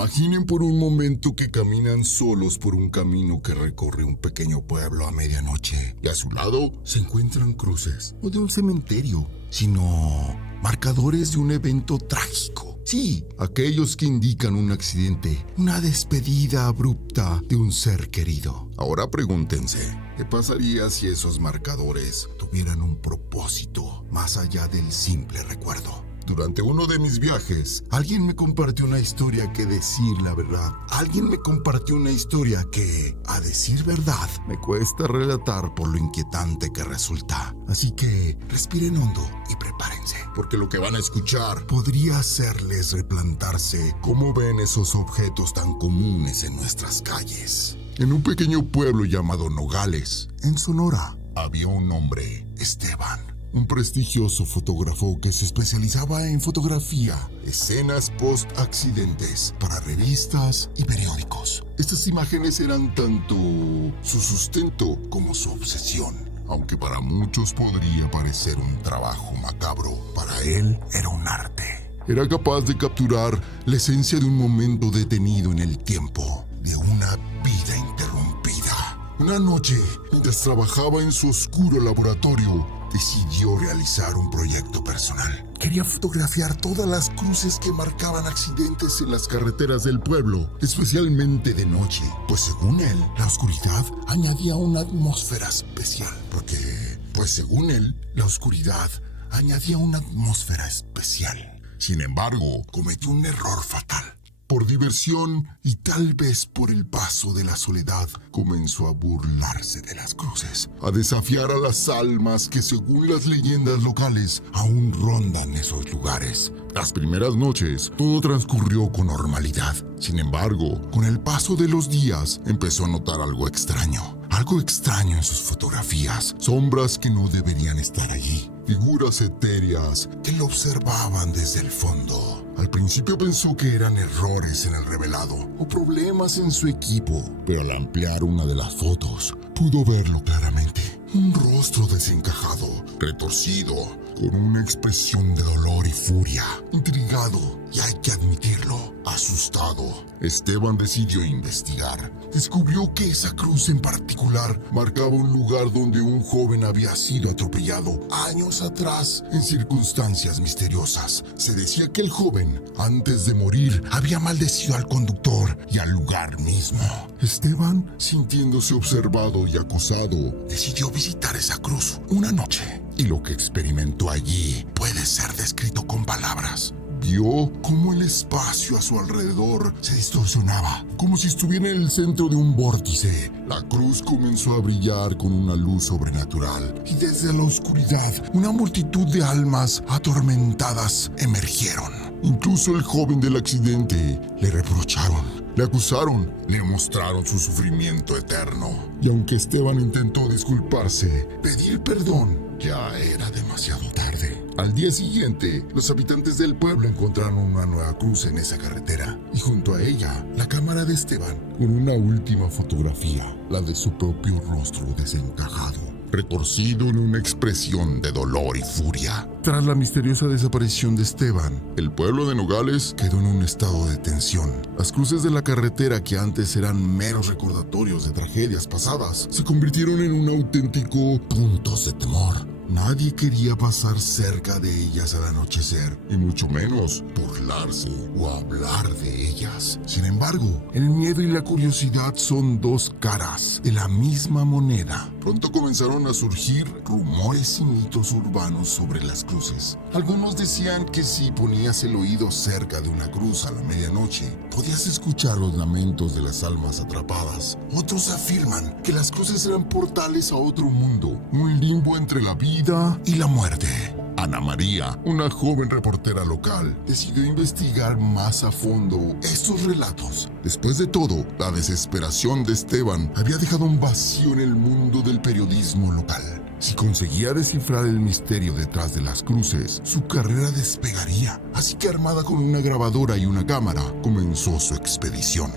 Imaginen por un momento que caminan solos por un camino que recorre un pequeño pueblo a medianoche. Y a su lado se encuentran cruces, no de un cementerio, sino marcadores de un evento trágico. Sí, aquellos que indican un accidente, una despedida abrupta de un ser querido. Ahora pregúntense, ¿qué pasaría si esos marcadores tuvieran un propósito más allá del simple recuerdo? Durante uno de mis viajes, alguien me compartió una historia que, decir la verdad, a decir verdad, me cuesta relatar por lo inquietante que resulta. Así que respiren hondo y prepárense, porque lo que van a escuchar podría hacerles replantarse cómo ven esos objetos tan comunes en nuestras calles. En un pequeño pueblo llamado Nogales, en Sonora, había un hombre, Esteban. Un prestigioso fotógrafo que se especializaba en fotografía, escenas post-accidentes para revistas y periódicos. Estas imágenes eran tanto su sustento como su obsesión. Aunque para muchos podría parecer un trabajo macabro, para él era un arte. Era capaz de capturar la esencia de un momento detenido en el tiempo, de una vida interrumpida. Una noche, mientras trabajaba en su oscuro laboratorio, decidió realizar un proyecto personal. Quería fotografiar todas las cruces que marcaban accidentes en las carreteras del pueblo, especialmente de noche, pues según él, la oscuridad añadía una atmósfera especial. Sin embargo, cometió un error fatal. Por diversión y tal vez por el paso de la soledad, comenzó a burlarse de las cruces, a desafiar a las almas que, según las leyendas locales, aún rondan esos lugares. Las primeras noches, todo transcurrió con normalidad. Sin embargo, con el paso de los días, empezó a notar algo extraño. Algo extraño en sus fotografías, sombras que no deberían estar allí, figuras etéreas que lo observaban desde el fondo. Al principio pensó que eran errores en el revelado o problemas en su equipo, pero al ampliar una de las fotos, pudo verlo claramente. Un rostro desencajado, retorcido, con una expresión de dolor y furia, intrigado y, hay que admitirlo, asustado. Esteban decidió investigar. Descubrió que esa cruz en particular marcaba un lugar donde un joven había sido atropellado años atrás en circunstancias misteriosas. Se decía que el joven, antes de morir, había maldecido al conductor y al lugar mismo. Esteban, sintiéndose observado y acosado, decidió visitar esa cruz una noche. Y lo que experimentó allí puede ser descrito con palabras. Vio cómo el espacio a su alrededor se distorsionaba, como si estuviera en el centro de un vórtice. La cruz comenzó a brillar con una luz sobrenatural, y desde la oscuridad, una multitud de almas atormentadas emergieron. Incluso el joven del accidente le reprocharon, le acusaron, le mostraron su sufrimiento eterno. Y aunque Esteban intentó disculparse, pedir perdón, ya era demasiado tarde. Al día siguiente, los habitantes del pueblo encontraron una nueva cruz en esa carretera, y junto a ella, la cámara de Esteban, con una última fotografía, la de su propio rostro desencajado, retorcido en una expresión de dolor y furia. Tras la misteriosa desaparición de Esteban, el pueblo de Nogales quedó en un estado de tensión. Las cruces de la carretera, que antes eran meros recordatorios de tragedias pasadas, se convirtieron en un auténtico puntos de temor. Nadie quería pasar cerca de ellas al anochecer, y mucho menos burlarse o hablar de ellas. Sin embargo, el miedo y la curiosidad son dos caras de la misma moneda. Pronto comenzaron a surgir rumores y mitos urbanos sobre las cruces. Algunos decían que si ponías el oído cerca de una cruz a la medianoche, podías escuchar los lamentos de las almas atrapadas. Otros afirman que las cruces eran portales a otro mundo, un limbo entre la vida y la muerte. Ana María, una joven reportera local, decidió investigar más a fondo estos relatos. Después de todo, la desesperación de Esteban había dejado un vacío en el mundo del periodismo local. Si conseguía descifrar el misterio detrás de las cruces, su carrera despegaría. Así que, armada con una grabadora y una cámara, comenzó su expedición.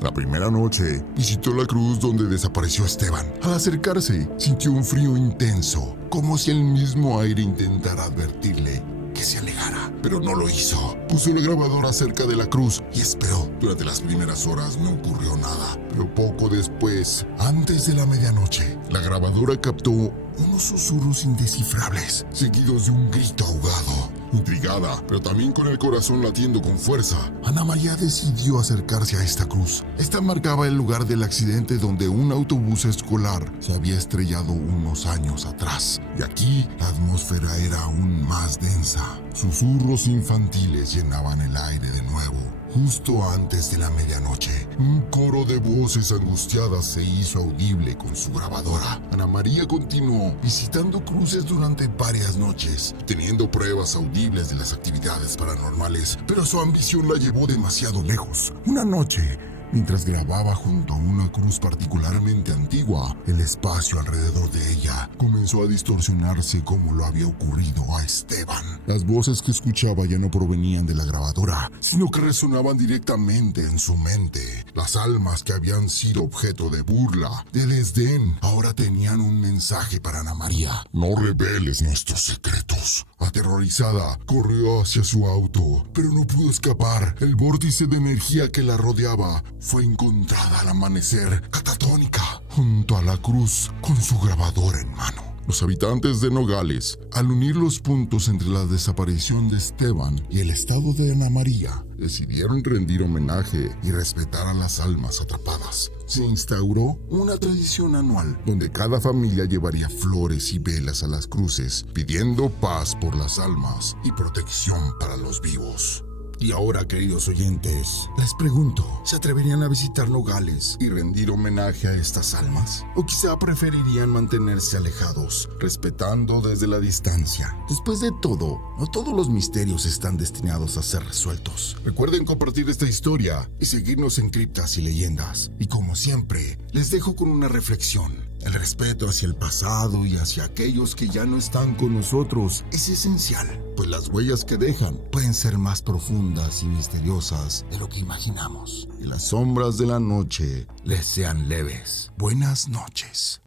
La primera noche, visitó la cruz donde desapareció Esteban. Al acercarse, sintió un frío intenso, como si el mismo aire intentara advertirle que se alejara, pero no lo hizo. Puso la grabadora cerca de la cruz y esperó. Durante las primeras horas no ocurrió nada, pero poco después, antes de la medianoche, la grabadora captó unos susurros indescifrables, seguidos de un grito ahogado. Intrigada, pero también con el corazón latiendo con fuerza, Ana María decidió acercarse a esta cruz. Esta marcaba el lugar del accidente donde un autobús escolar se había estrellado unos años atrás. Y aquí la atmósfera era aún más densa. Susurros infantiles llenaban el aire de nuevo. Justo antes de la medianoche, un coro de voces angustiadas se hizo audible con su grabadora. Ana María continuó visitando cruces durante varias noches, teniendo pruebas audibles de las actividades paranormales, pero su ambición la llevó demasiado lejos. Una noche, mientras grababa junto a una cruz particularmente antigua, el espacio alrededor de ella comenzó a distorsionarse como lo había ocurrido a Esteban. Las voces que escuchaba ya no provenían de la grabadora, sino que resonaban directamente en su mente. Las almas que habían sido objeto de burla, de desdén, ahora tenían un mensaje para Ana María. No reveles nuestros secretos. Aterrorizada, corrió hacia su auto, pero no pudo escapar. El vórtice de energía que la rodeaba fue encontrada al amanecer, catatónica, junto a la cruz, con su grabadora en mano. Los habitantes de Nogales, al unir los puntos entre la desaparición de Esteban y el estado de Ana María, decidieron rendir homenaje y respetar a las almas atrapadas. Se instauró una tradición anual donde cada familia llevaría flores y velas a las cruces, pidiendo paz por las almas y protección para los vivos. Y ahora, queridos oyentes, les pregunto, ¿se atreverían a visitar Nogales y rendir homenaje a estas almas? ¿O quizá preferirían mantenerse alejados, respetando desde la distancia? Después de todo, no todos los misterios están destinados a ser resueltos. Recuerden compartir esta historia y seguirnos en Criptas y Leyendas. Y como siempre, les dejo con una reflexión. El respeto hacia el pasado y hacia aquellos que ya no están con nosotros es esencial, pues las huellas que dejan pueden ser más profundas y misteriosas de lo que imaginamos. Y las sombras de la noche les sean leves. Buenas noches.